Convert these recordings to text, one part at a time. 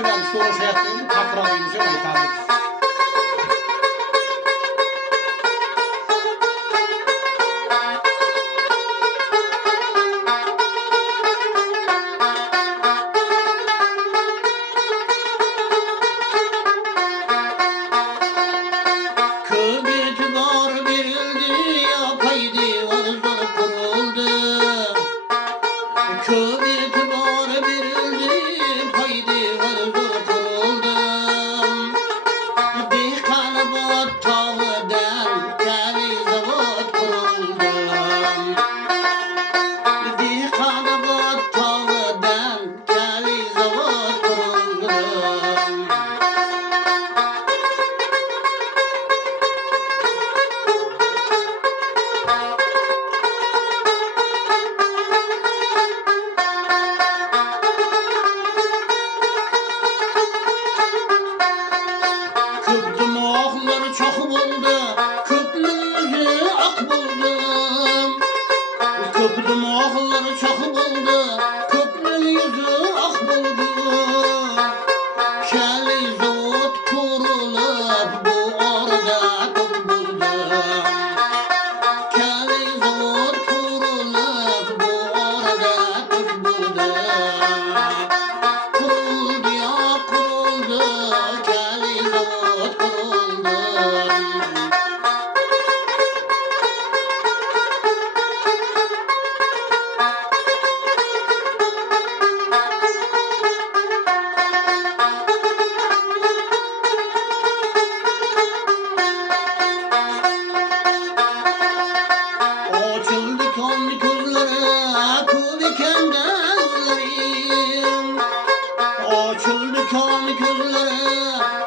şular so'rashyapti, takrorlaymiz deb aytamiz. Köp e'tibor berildi, paydi vazlar kuruldu. Köp e'tibor berildi, paydi vazlar kuruldu. Dehqonobod tog'idan kali zavod kuruldu. Dehqonobod tog'idan kali zavod kuruldu. Köp dimoqlar choq bo'ldi, ko'pning yuzi oq bo'ldi. Köp dimoqlar choq bo'ldi, ko'pning yuzi oq bo'ldi. Kali zavod qurilib, bu orada ko'p bo'ldi. Kali zavod qurilib, bu orada ko'p bo'ldi. Kuruldu ya kuruldu, kali zavod kuruldu. Açıldı kanlı gözleri, köp ekan gözlerim. Açıldı kanlı gözleri,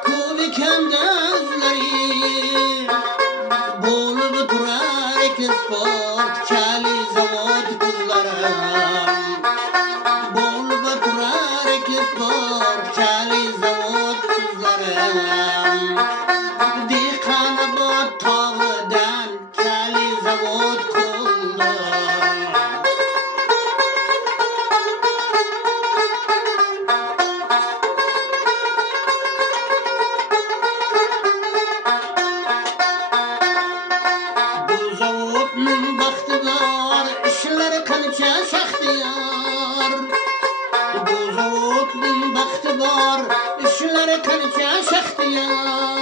köp ekan gözlerim. Bo'lib turar eksport, kali zavod kızlarım. Bo'lib turar eksport, kali zavod kızlarım. Dehqonobod tog'idan kali zavod qurildi. Bu zavodning baxti bor, ishlari qancha shaxtiyar. Bu zavodning baxti bor, ishlari qancha shaxtiyar.